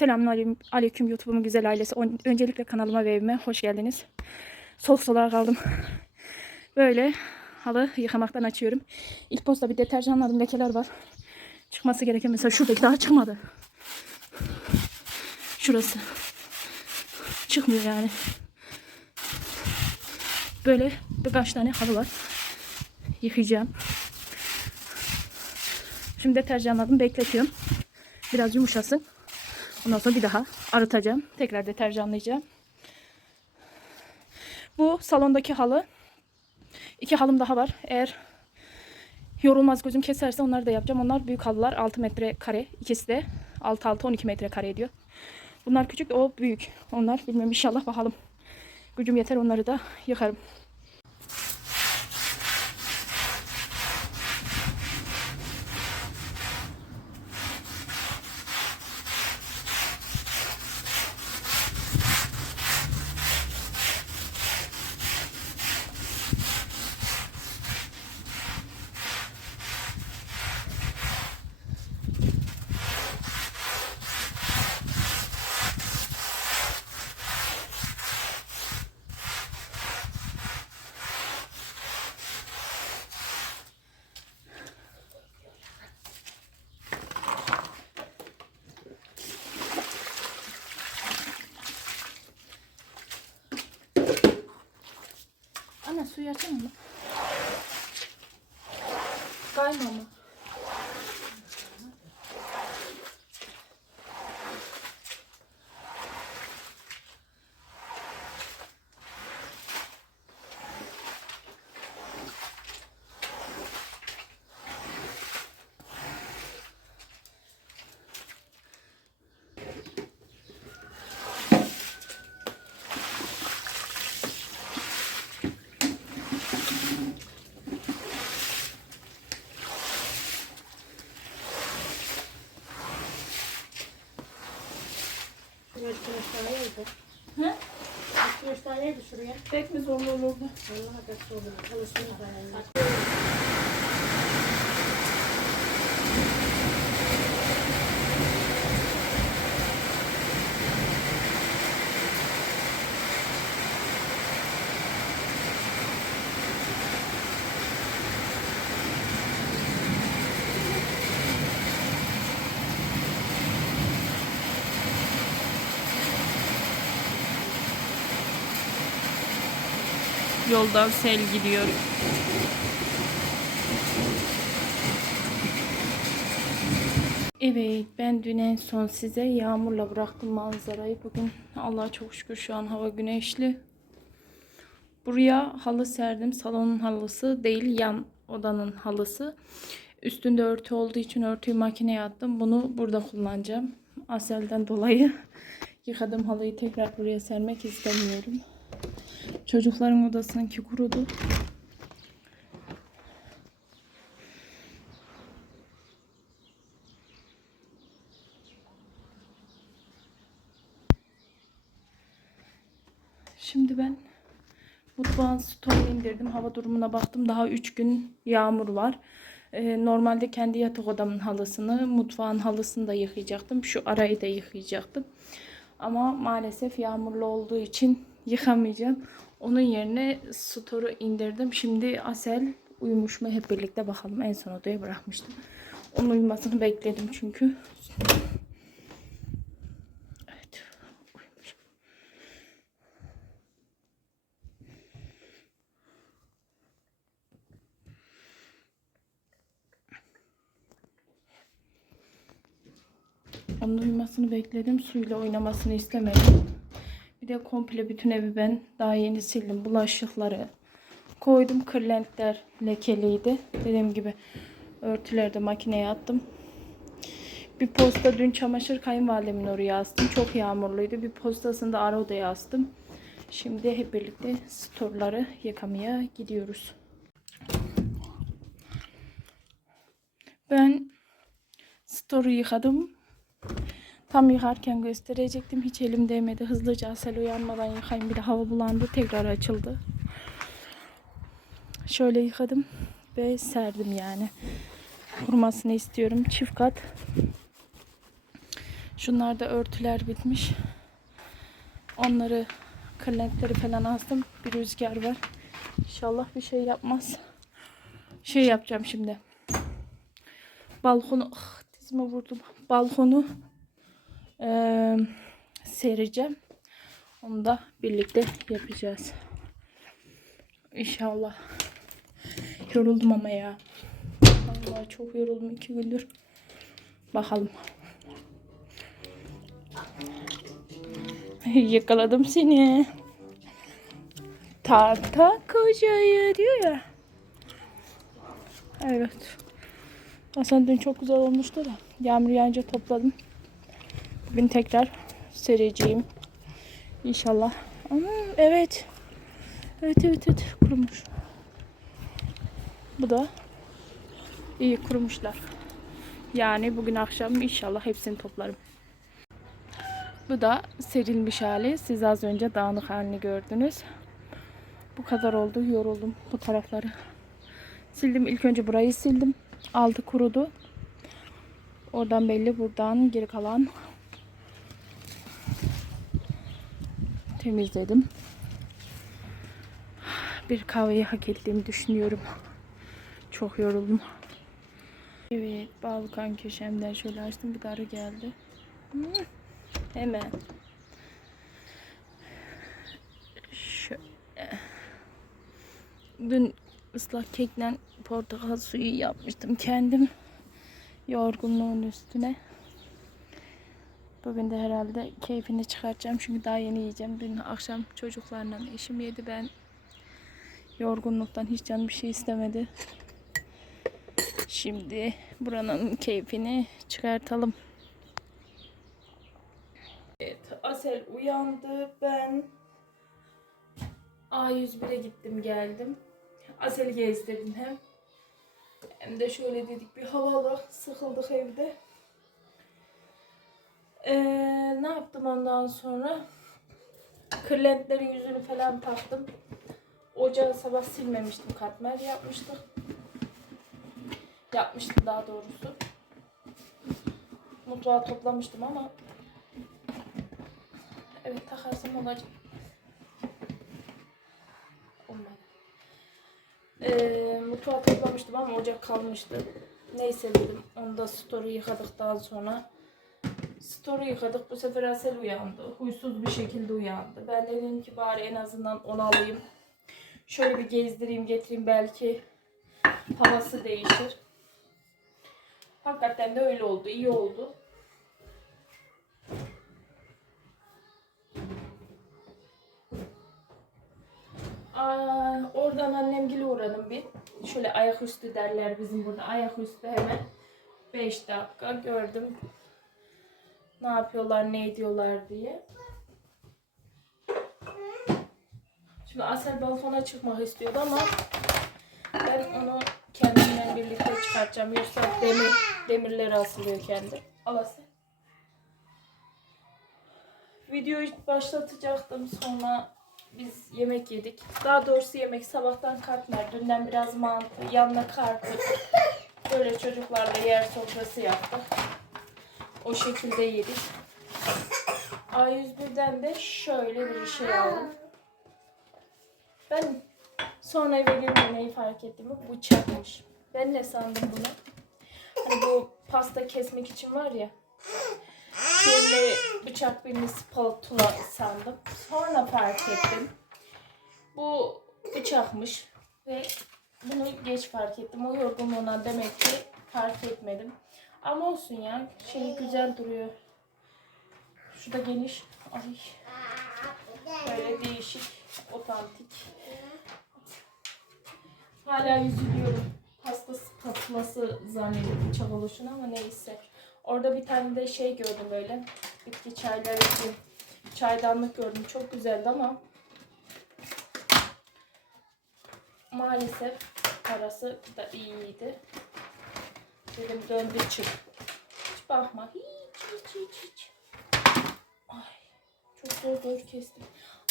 Selamünaleyküm aleyküm YouTube'umun güzel ailesi. Öncelikle kanalıma ve evime hoş geldiniz. Sol sola kaldım. Böyle halı yıkamaktan açıyorum. İlk posta bir deterjan aldım. Lekeler var. Çıkması gereken mesela şuradaki daha çıkmadı. Şurası. Çıkmıyor yani. Böyle birkaç tane halı var. Yıkayacağım. Şimdi deterjanladım. Bekletiyorum. Biraz yumuşasın. Ondan sonra bir daha arıtacağım. Tekrar deterjanlayacağım. Bu salondaki halı. İki halım daha var. Eğer yorulmaz gözüm keserse onları da yapacağım. Onlar büyük halılar. 6 metre kare. İkisi de 6-6 12 metre kare ediyor. Bunlar küçük o büyük. Onlar bilmem inşallah bakalım. Gücüm yeter onları da yıkarım. Y yo Yedi. He? Üç kuruş daha yedi şuraya. Pek mi zorlu olurdu? Vallahi pek sorun. Çalışmıyor Yoldan sel gidiyor. Evet ben dün en son size yağmurla bıraktım manzarayı. Bugün Allah'a çok şükür şu an hava güneşli. Buraya halı serdim. Salonun halısı değil yan odanın halısı. Üstünde örtü olduğu için örtüyü makineye attım. Bunu burada kullanacağım. Aselden dolayı yıkadım halıyı tekrar buraya sermek istemiyorum. Çocukların odasınınki kurudu. Şimdi ben mutfağın stoğunu indirdim. Hava durumuna baktım. Daha 3 gün yağmur var. Ee, normalde kendi yatak odamın halısını, mutfağın halısını da yıkayacaktım. Şu arayı da yıkayacaktım. Ama maalesef yağmurlu olduğu için yıkamayacağım. Onun yerine storu indirdim. Şimdi Asel uyumuş mu hep birlikte bakalım. En son odaya bırakmıştım. Onun uyumasını bekledim çünkü. Evet. Uyumuş. Onun uyumasını bekledim. Suyla oynamasını istemedim. Bir de komple bütün evi ben daha yeni sildim. Bulaşıkları koydum. Kırlentler lekeliydi. Dediğim gibi örtüleri de makineye attım. Bir posta dün çamaşır kayınvalidemin oraya astım. Çok yağmurluydu. Bir postasını da ara odaya astım. Şimdi hep birlikte storları yıkamaya gidiyoruz. Ben storu yıkadım. Tam yıkarken gösterecektim. Hiç elim değmedi. Hızlıca Asel uyanmadan yıkayayım. Bir de hava bulandı. Tekrar açıldı. Şöyle yıkadım ve serdim yani. Kurumasını istiyorum. Çift kat. Şunlarda örtüler bitmiş. Onları kırlentleri falan astım. Bir rüzgar var. İnşallah bir şey yapmaz. Şey yapacağım şimdi. Balkonu ah, dizime vurdum. Balkonu eee sereceğim. Onu da birlikte yapacağız. İnşallah. Yoruldum ama ya. Vallahi çok yoruldum iki gündür. Bakalım. Yakaladım seni. Tahta kocayı diyor ya. Evet. Aslında dün çok güzel olmuştu da. Yağmur yağınca topladım. Bugün tekrar sereceğim. İnşallah. Ama evet. Evet evet evet kurumuş. Bu da iyi kurumuşlar. Yani bugün akşam inşallah hepsini toplarım. Bu da serilmiş hali. Siz az önce dağınık halini gördünüz. Bu kadar oldu. Yoruldum bu tarafları. Sildim. İlk önce burayı sildim. Altı kurudu. Oradan belli. Buradan geri kalan temizledim. Bir kahveyi hak ettiğimi düşünüyorum. Çok yoruldum. Evet, Balkan köşemden şöyle açtım. Bir darı geldi. Hemen. Şöyle. Dün ıslak kekle portakal suyu yapmıştım kendim. Yorgunluğun üstüne. Bugün de herhalde keyfini çıkartacağım çünkü daha yeni yiyeceğim. Dün akşam çocuklarla eşim yedi ben yorgunluktan hiç canım bir şey istemedi. Şimdi buranın keyfini çıkartalım. Evet, Asel uyandı. Ben A101'e gittim geldim. Asel'i gezdirdim hem. Hem de şöyle dedik bir havalı sıkıldık evde. Ee, ne yaptım ondan sonra? Kırlentlerin yüzünü falan taktım. Ocağı sabah silmemiştim. Katmer yapmıştık. Yapmıştım daha doğrusu. Mutfağı toplamıştım ama evet takarsam olacak. Olmadı. Ee, mutfağı toplamıştım ama ocak kalmıştı. Neyse dedim. Onu da story yıkadıktan sonra Story yıkadık. Bu sefer Asel uyandı. Huysuz bir şekilde uyandı. Ben de dedim ki bari en azından onu alayım. Şöyle bir gezdireyim getireyim belki havası değişir. Hakikaten de öyle oldu. iyi oldu. Aa, oradan annemgile uğradım bir. Şöyle ayaküstü derler bizim burada. Ayaküstü hemen 5 dakika gördüm ne yapıyorlar, ne ediyorlar diye. Şimdi Asel balkona çıkmak istiyordu ama ben onu kendimle birlikte çıkartacağım. Yoksa demir, demirleri asılıyor kendi. Al Asel. Videoyu başlatacaktım sonra biz yemek yedik. Daha doğrusu yemek sabahtan katmer. Dünden biraz mantı, yanına karpuz. Böyle çocuklarla yer sofrası yaptık. O şekilde yedik. A101'den de şöyle bir şey aldım. Ben sonra eve gelince neyi fark ettim? Bu bıçakmış. Ben ne sandım bunu? Hani bu pasta kesmek için var ya. Birini bıçak birini spatula sandım. Sonra fark ettim. Bu bıçakmış. Ve bunu geç fark ettim. O yorgunluğuna demek ki fark etmedim. Ama olsun ya. Şey güzel duruyor. Şu da geniş. Ay. Böyle değişik. Otantik. Hala üzülüyorum. Pasta spatulası zannedip bıçak ama neyse. Orada bir tane de şey gördüm böyle. Bitki çayları için çaydanlık gördüm. Çok güzeldi ama maalesef parası da iyiydi. Dedim döndür çık. Hiç bakma. Hiç hiç hiç hiç. Ay çok zor zor kestim.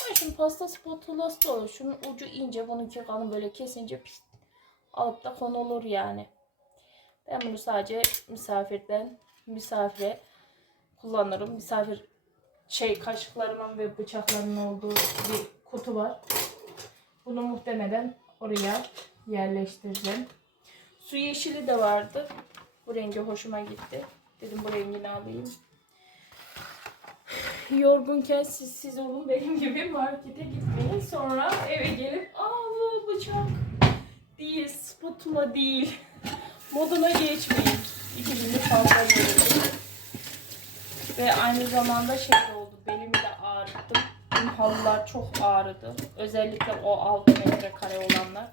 Ay şimdi pasta spatulası da olur. Şunun ucu ince bununki kalın böyle kesince pis. Alıp da konulur yani. Ben bunu sadece misafirden misafire kullanırım. Misafir şey kaşıklarımın ve bıçaklarımın olduğu bir kutu var. Bunu muhtemelen oraya yerleştireceğim. Su yeşili de vardı. Bu rengi hoşuma gitti. Dedim bu rengini alayım. Yorgunken siz siz olun benim gibi markete gitmeyin. Sonra eve gelip aa bu bıçak değil, spatula değil. Moduna geçmeyin. İki günlük fazla yoruldum. Ve aynı zamanda şey oldu. Belimi de ağrıttım. Benim halılar çok ağrıdı. Özellikle o 6 metrekare olanlar.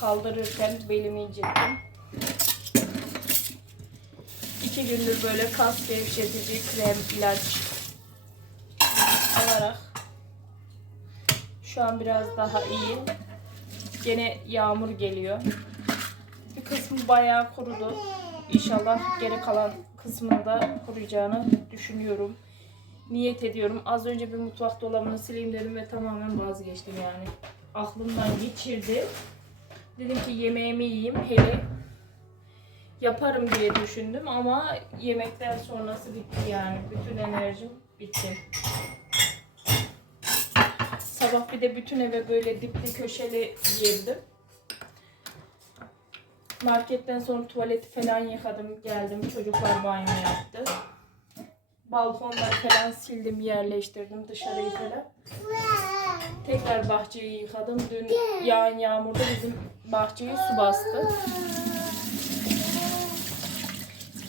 Kaldırırken belimi incittim. İki gündür böyle kas gevşetici krem, ilaç alarak şu an biraz daha iyi. Gene yağmur geliyor. Bir kısmı bayağı kurudu. İnşallah geri kalan kısmını da kuruyacağını düşünüyorum. Niyet ediyorum. Az önce bir mutfak dolabını sileyim dedim ve tamamen vazgeçtim yani. Aklımdan geçirdi. Dedim ki yemeğimi yiyeyim hele yaparım diye düşündüm ama yemekten sonrası bitti yani. Bütün enerjim bitti. Sabah bir de bütün eve böyle dipli köşeli girdim. Marketten sonra tuvaleti falan yıkadım geldim. Çocuklar banyo yaptı. Balkonları falan sildim yerleştirdim dışarıyı falan. Tekrar bahçeyi yıkadım. Dün yağan yağmurda bizim bahçeyi su bastı.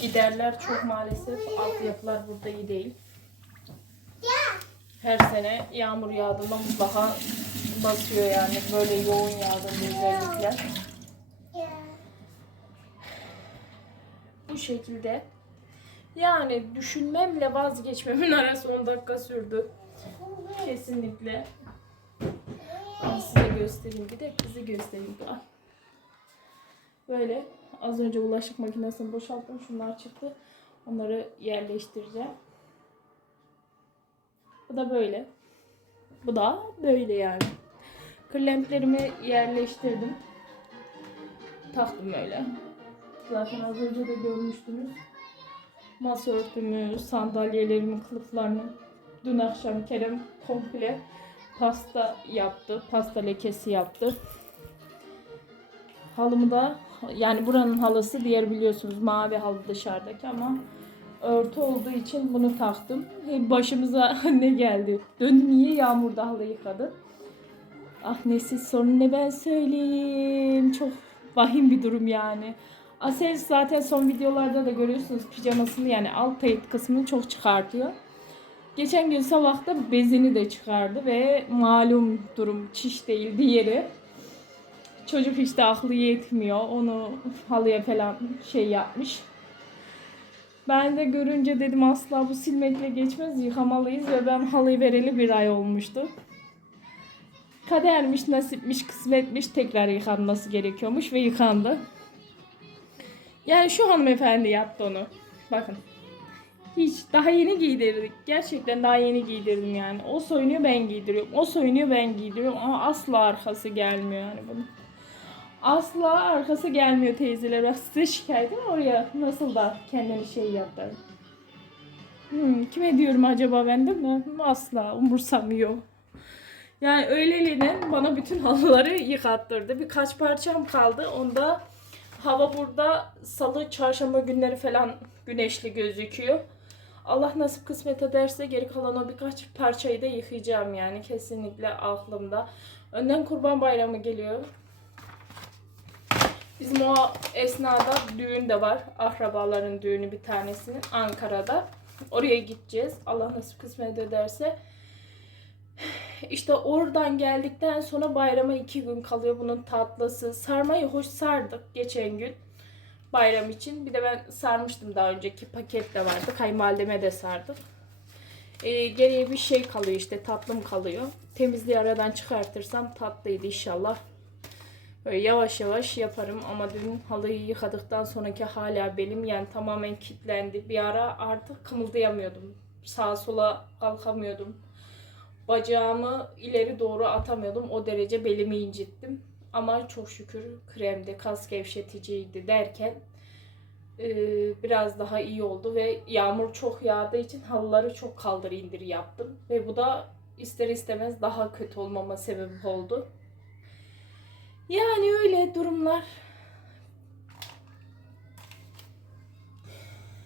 Giderler çok maalesef. Altyapılar burada iyi değil. Her sene yağmur yağdığında mutlaka basıyor yani. Böyle yoğun yağdığında özellikle. Bu şekilde. Yani düşünmemle vazgeçmemin arası 10 dakika sürdü. Kesinlikle. Ben size göstereyim. Bir de kızı göstereyim. Böyle az önce bulaşık makinesini boşalttım. Şunlar çıktı. Onları yerleştireceğim. Bu da böyle. Bu da böyle yani. Kırlentlerimi yerleştirdim. Taktım öyle. Zaten az önce de görmüştünüz. Masa örtümü, sandalyelerimin kılıflarını dün akşam Kerem komple pasta yaptı. Pasta lekesi yaptı. Halımı da yani buranın halısı diğer biliyorsunuz mavi halı dışarıdaki ama örtü olduğu için bunu taktım. Başımıza ne geldi? Dün niye yağmurda halı yıkadı? Ah ne siz sorun ne ben söyleyeyim. Çok vahim bir durum yani. Asel zaten son videolarda da görüyorsunuz pijamasını yani alt tayt kısmını çok çıkartıyor. Geçen gün sabahta bezini de çıkardı ve malum durum çiş değil diğeri. Çocuk işte aklı yetmiyor. Onu halıya falan şey yapmış. Ben de görünce dedim asla bu silmekle geçmez yıkamalıyız ve ben halıyı vereli bir ay olmuştu. Kadermiş, nasipmiş, kısmetmiş tekrar yıkanması gerekiyormuş ve yıkandı. Yani şu hanımefendi yaptı onu. Bakın. Hiç daha yeni giydirdik. Gerçekten daha yeni giydirdim yani. O soyunuyor ben giydiriyorum. O soyunuyor ben giydiriyorum ama asla arkası gelmiyor yani bunun. Asla arkası gelmiyor teyzeler. Bak size şikayetim oraya nasıl da kendini şey yaptı. Hmm, kime diyorum acaba ben de mi? Asla umursamıyor. Yani öyleliğine bana bütün halıları yıkattırdı. Birkaç parçam kaldı. Onda hava burada salı, çarşamba günleri falan güneşli gözüküyor. Allah nasip kısmet ederse geri kalan o birkaç parçayı da yıkayacağım yani kesinlikle aklımda. Önden kurban bayramı geliyor. Bizim o esnada düğün de var. Akrabaların düğünü bir tanesinin Ankara'da. Oraya gideceğiz. Allah nasip kısmet ederse. İşte oradan geldikten sonra bayrama iki gün kalıyor bunun tatlısı. Sarmayı hoş sardık geçen gün bayram için. Bir de ben sarmıştım daha önceki paket de vardı. Kayınvalideme de sardık. Ee, geriye bir şey kalıyor işte tatlım kalıyor. Temizliği aradan çıkartırsam tatlıydı inşallah. Böyle yavaş yavaş yaparım ama dün halıyı yıkadıktan sonraki hala belim yani tamamen kilitlendi. Bir ara artık kımıldayamıyordum. Sağa sola kalkamıyordum. Bacağımı ileri doğru atamıyordum. O derece belimi incittim. Ama çok şükür kremdi, kas gevşeticiydi derken e, biraz daha iyi oldu ve yağmur çok yağdığı için halıları çok kaldır indir yaptım. Ve bu da ister istemez daha kötü olmama sebep oldu. Yani öyle durumlar.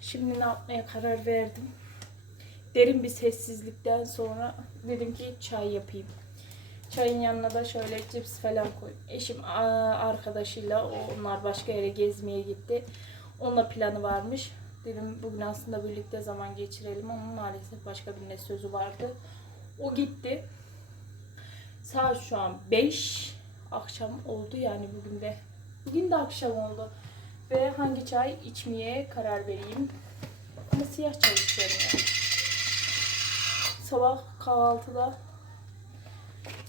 Şimdi ne yapmaya karar verdim. Derin bir sessizlikten sonra dedim ki çay yapayım. Çayın yanına da şöyle cips falan koy. Eşim arkadaşıyla onlar başka yere gezmeye gitti. Onunla planı varmış. Dedim bugün aslında birlikte zaman geçirelim ama maalesef başka birine sözü vardı. O gitti. Saat şu an 5 akşam oldu yani bugün de. Bugün de akşam oldu. Ve hangi çay içmeye karar vereyim. Ama siyah çay içiyorum ya. Sabah kahvaltıda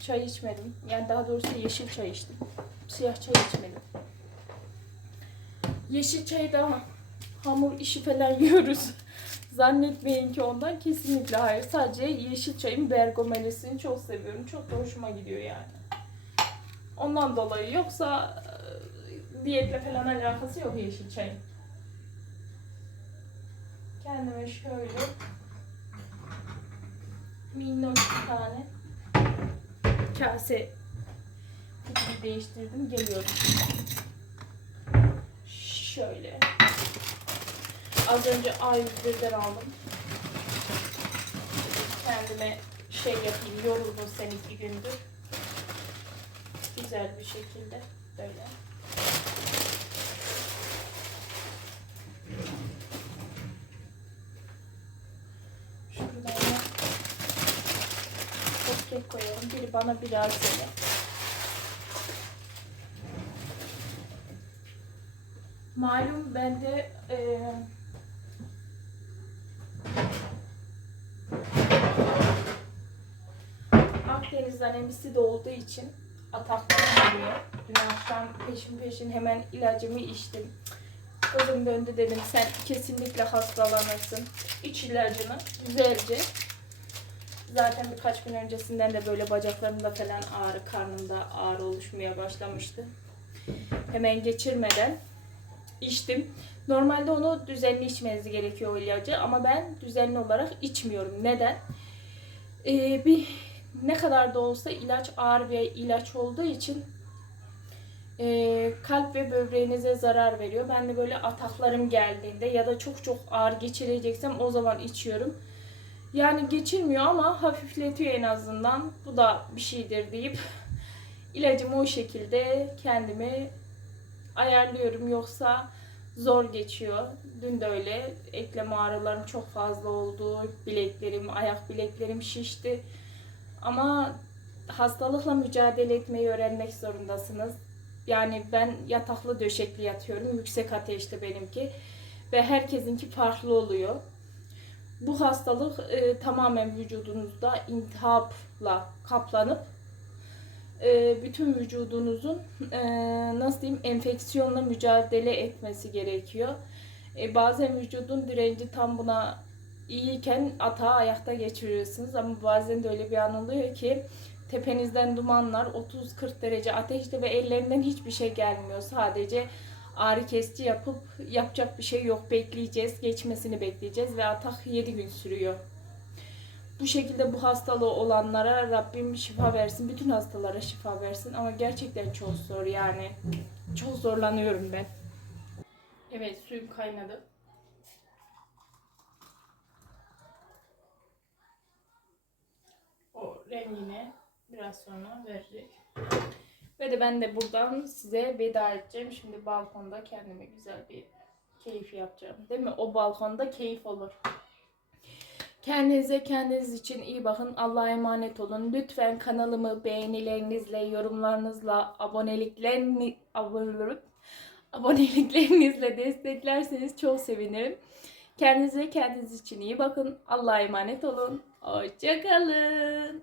çay içmedim. Yani daha doğrusu yeşil çay içtim. Siyah çay içmedim. Yeşil çayı da hamur işi falan yiyoruz. Zannetmeyin ki ondan kesinlikle hayır. Sadece yeşil çayın bergomelisini çok seviyorum. Çok da hoşuma gidiyor yani. Ondan dolayı yoksa e, diyetle falan alakası yok yeşil çayın. Kendime şöyle minnoş bir tane kase değiştirdim. Geliyorum. Şöyle. Az önce A101'den aldım. Kendime şey yapayım. Yoruldum sen iki gündür. Güzel bir şekilde. Böyle. Şuradan da kek koyalım. Biri bana biraz böyle. Malum ben de eee Akdeniz'den emisi de olduğu için ataklarım geliyor. Dün akşam peşin peşin hemen ilacımı içtim. Kızım döndü dedim sen kesinlikle hastalanırsın. İç ilacını güzelce. Zaten birkaç gün öncesinden de böyle bacaklarımda falan ağrı, karnımda ağrı oluşmaya başlamıştı. Hemen geçirmeden içtim. Normalde onu düzenli içmeniz gerekiyor o ilacı ama ben düzenli olarak içmiyorum. Neden? Ee, bir ne kadar da olsa ilaç ağır bir ilaç olduğu için e, kalp ve böbreğinize zarar veriyor. Ben de böyle ataklarım geldiğinde ya da çok çok ağır geçireceksem o zaman içiyorum. Yani geçirmiyor ama hafifletiyor en azından. Bu da bir şeydir deyip ilacımı o şekilde kendimi ayarlıyorum. Yoksa zor geçiyor. Dün de öyle. Eklem ağrılarım çok fazla oldu. Bileklerim, ayak bileklerim şişti. Ama hastalıkla mücadele etmeyi öğrenmek zorundasınız. Yani ben yataklı döşekli yatıyorum. Yüksek ateşte benimki. Ve herkesinki farklı oluyor. Bu hastalık e, tamamen vücudunuzda intihapla kaplanıp e, bütün vücudunuzun e, nasıl diyeyim enfeksiyonla mücadele etmesi gerekiyor. E, bazen vücudun direnci tam buna iyiyken atağı ayakta geçiriyorsunuz ama bazen de öyle bir an oluyor ki tepenizden dumanlar 30-40 derece ateşte ve ellerinden hiçbir şey gelmiyor. Sadece ağrı kesici yapıp yapacak bir şey yok. Bekleyeceğiz. Geçmesini bekleyeceğiz ve atak 7 gün sürüyor. Bu şekilde bu hastalığı olanlara Rabbim şifa versin. Bütün hastalara şifa versin. Ama gerçekten çok zor yani. Çok zorlanıyorum ben. Evet suyum kaynadı. O rengini biraz sonra verecek. Ve de ben de buradan size veda edeceğim. Şimdi balkonda kendime güzel bir keyif yapacağım. Değil mi? O balkonda keyif olur. Kendinize kendiniz için iyi bakın. Allah'a emanet olun. Lütfen kanalımı beğenilerinizle, yorumlarınızla, aboneliklerini, abone- aboneliklerinizle desteklerseniz çok sevinirim. Kendinize kendiniz için iyi bakın. Allah'a emanet olun. Hoşçakalın.